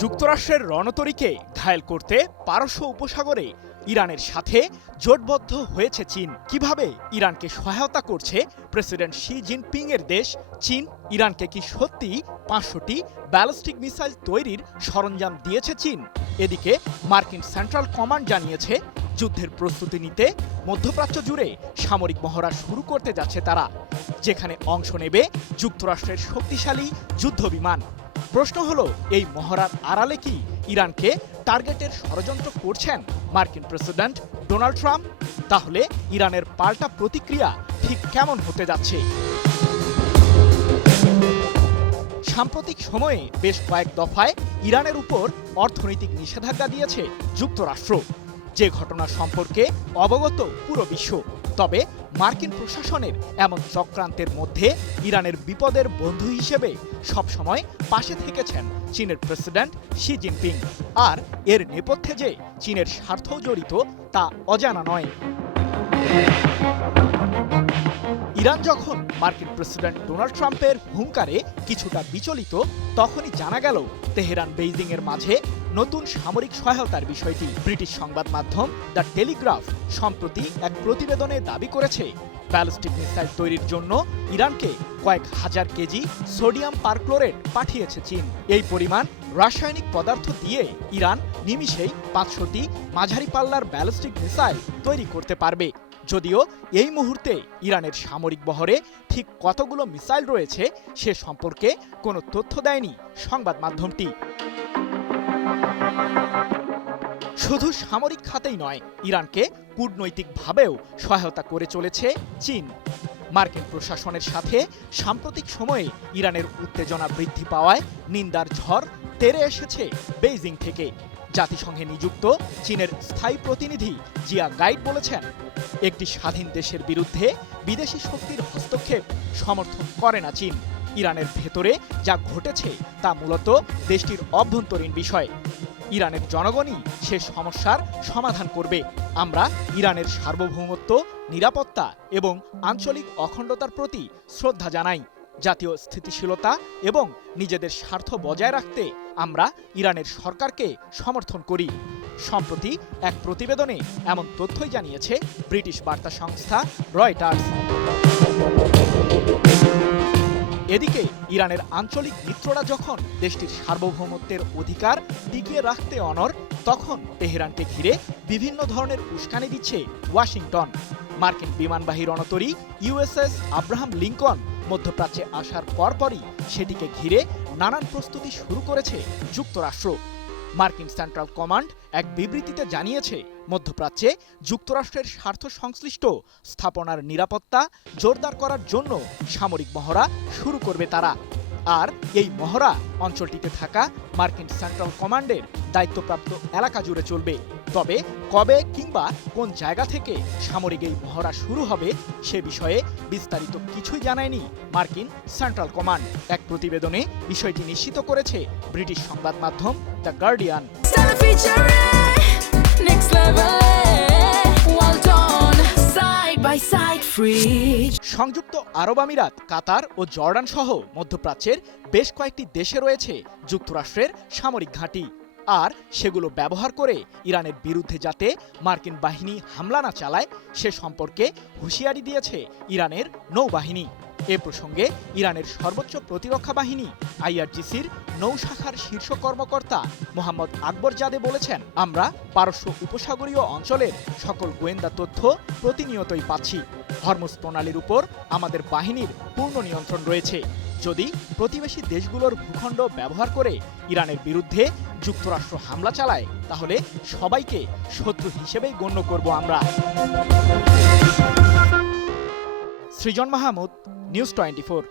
যুক্তরাষ্ট্রের রণতরীকে ঘায়েল করতে পারস্য উপসাগরে ইরানের সাথে জোটবদ্ধ হয়েছে চীন। কিভাবে ইরানকে সহায়তা করছে প্রেসিডেন্ট শি জিনপিং এর দেশ চীন? ইরানকে কি সত্যি ৫০০টি ব্যালিস্টিক মিসাইল তৈরির সরঞ্জাম দিয়েছে চীন? এদিকে মার্কিন সেন্ট্রাল কমান্ড জানিয়েছে যুদ্ধের প্রস্তুতি নিতে মধ্যপ্রাচ্য জুড়ে সামরিক মহড়া শুরু করতে যাচ্ছে তারা, যেখানে অংশ নেবে যুক্তরাষ্ট্রের শক্তিশালী যুদ্ধবিমান। প্রশ্ন হলো, এই মহড়ার আড়ালে কি ইরানকে টার্গেটের ষড়যন্ত্র করছেন মার্কিন প্রেসিডেন্ট ডোনাল্ড ট্রাম্প? তাহলে ইরানের পাল্টা প্রতিক্রিয়া ঠিক কেমন হতে যাচ্ছে? সাম্প্রতিক সময়ে বেশ কয়েক দফায় ইরানের উপর অর্থনৈতিক নিষেধাজ্ঞা দিয়েছে যুক্তরাষ্ট্র, যে ঘটনা সম্পর্কে অবগত পুরো বিশ্ব। তবে মার্কিন প্রশাসনের এমন চক্রান্তের মধ্যে ইরানের বিপদের বন্ধু হিসেবে সবসময় পাশে থেকেছেন চীনের প্রেসিডেন্ট শি জিনপিং। আর এর নেপথ্যে যে চীনের স্বার্থ জড়িত তা অজানা নয়। ইরান যখন মার্কিন প্রেসিডেন্ট ডোনাল্ড ট্রাম্পের হুঙ্কারে কিছুটা বিচলিত, তখনই জানা গেল তেহরান বেইজিং এর মাঝে নতুন সামরিক সহায়তার বিষয়টি। ব্রিটিশ সংবাদ মাধ্যম দ্য টেলিগ্রাফ সম্প্রতি এক প্রতিবেদনে দাবি করেছে, ব্যালিস্টিক মিসাইল তৈরির জন্য ইরানকে কয়েক হাজার কেজি সোডিয়াম পারক্লোরেট পাঠিয়েছে চীন। এই পরিমাণ রাসায়নিক পদার্থ দিয়ে ইরান নিমিষেই ৫০০টি মাঝারি পাল্লার ব্যালিস্টিক মিসাইল তৈরি করতে পারবে। যদিও এই মুহূর্তে ইরানের সামরিক বহরে ঠিক কতগুলো মিসাইল রয়েছে সে সম্পর্কে কোনো তথ্য দেয়নি সংবাদ মাধ্যমটি। শুধু সামরিক খাতেই নয়, ইরানকে কূটনৈতিকভাবেও সহায়তা করে চলেছে চীন। মার্কিন প্রশাসনের সাথে সাম্প্রতিক সময়ে ইরানের উত্তেজনা বৃদ্ধি পাওয়ায় নিন্দার ঝড় তেড়ে এসেছে বেইজিং থেকে। জাতিসংঘে নিযুক্ত চীনের স্থায়ী প্রতিনিধি জিয়া গাইড বলেছেন, একটি স্বাধীন দেশের বিরুদ্ধে বিদেশি শক্তির হস্তক্ষেপ সমর্থন করে না চীন। ইরানের ভেতরে যা ঘটেছে তা মূলত দেশটির অভ্যন্তরীণ বিষয়। ইরানের জনগণই সে সমস্যার সমাধান করবে। আমরা ইরানের সার্বভৌমত্ব, নিরাপত্তা এবং আঞ্চলিক অখণ্ডতার প্রতি শ্রদ্ধা জানাই। জাতীয় স্থিতিশীলতা এবং নিজেদের স্বার্থ বজায় রাখতে আমরা ইরানের সরকারকে সমর্থন করি। সম্প্রতি এক প্রতিবেদনে এমন তথ্যই জানিয়েছে ব্রিটিশ বার্তা সংস্থা রয়টার্স। এদিকে ইরানের আঞ্চলিক মিত্ররা যখন দেশটির সার্বভৌমত্বের অধিকার টিকিয়ে রাখতে অনড়, তখন তেহরানকে ঘিরে বিভিন্ন ধরনের উস্কানি দিচ্ছে ওয়াশিংটন। মার্কিন বিমানবাহী রণতরী ইউএসএস আব্রাহাম লিঙ্কন মধ্যপ্রাচ্যে আসার পরপরই সেটিকে ঘিরে নানান প্রস্তুতি শুরু করেছে যুক্তরাষ্ট্র। মার্কিন সেন্ট্রাল কমান্ড এক বিবৃতিতে জানিয়েছে, মধ্যপ্রাচ্যে যুক্তরাষ্ট্রের স্বার্থ সংশ্লিষ্ট স্থাপনার নিরাপত্তা জোরদার করার জন্য সামরিক মহড়া শুরু করবে তারা। আর এই মহড়া অঞ্চলটিতে থাকা মার্কিন সেন্ট্রাল কমান্ডের দায়িত্বপ্রাপ্ত এলাকা জুড়ে চলবে। তবে কবে কিংবা কোন জায়গা থেকে সামরিক এই মহড়া শুরু হবে সে বিষয়ে বিস্তারিত কিছুই জানায়নি মার্কিন সেন্ট্রাল কমান্ড। এক প্রতিবেদনে বিষয়টি নিশ্চিত করেছে ব্রিটিশ সংবাদ মাধ্যম দ্য গার্ডিয়ান। সংযুক্ত আরব আমিরাত, কাতার ও জর্ডান সহ মধ্যপ্রাচ্যের বেশ কয়েকটি দেশে রয়েছে যুক্তরাষ্ট্রের সামরিক ঘাঁটি। আর সেগুলো ব্যবহার করে ইরানের বিরুদ্ধে যাতে মার্কিন বাহিনী হামলা না চালায় সে সম্পর্কে হুঁশিয়ারি দিয়েছে ইরানের নৌবাহিনী। এ প্রসঙ্গে ইরানের সর্বোচ্চ প্রতিরক্ষা বাহিনী আইআরজিসির নৌশাখার শীর্ষ কর্মকর্তা মোহাম্মদ আকবরজাদে বলেছেন, আমরা পারস্য উপসাগরীয় অঞ্চলের সকল গোয়েন্দা তথ্য প্রতিনিয়তই পাচ্ছি। হরমুজ প্রণালীর উপর আমাদের বাহিনীর পূর্ণ নিয়ন্ত্রণ রয়েছে। যদি প্রতিবেশী দেশগুলোর ভূখণ্ড ব্যবহার করে ইরানের বিরুদ্ধে যুক্তরাষ্ট্র হামলা চালায়, তাহলে সবাইকে শত্রু হিসেবেই গণ্য করব আমরা। সৃজন মাহমুদ, নিউজ 24।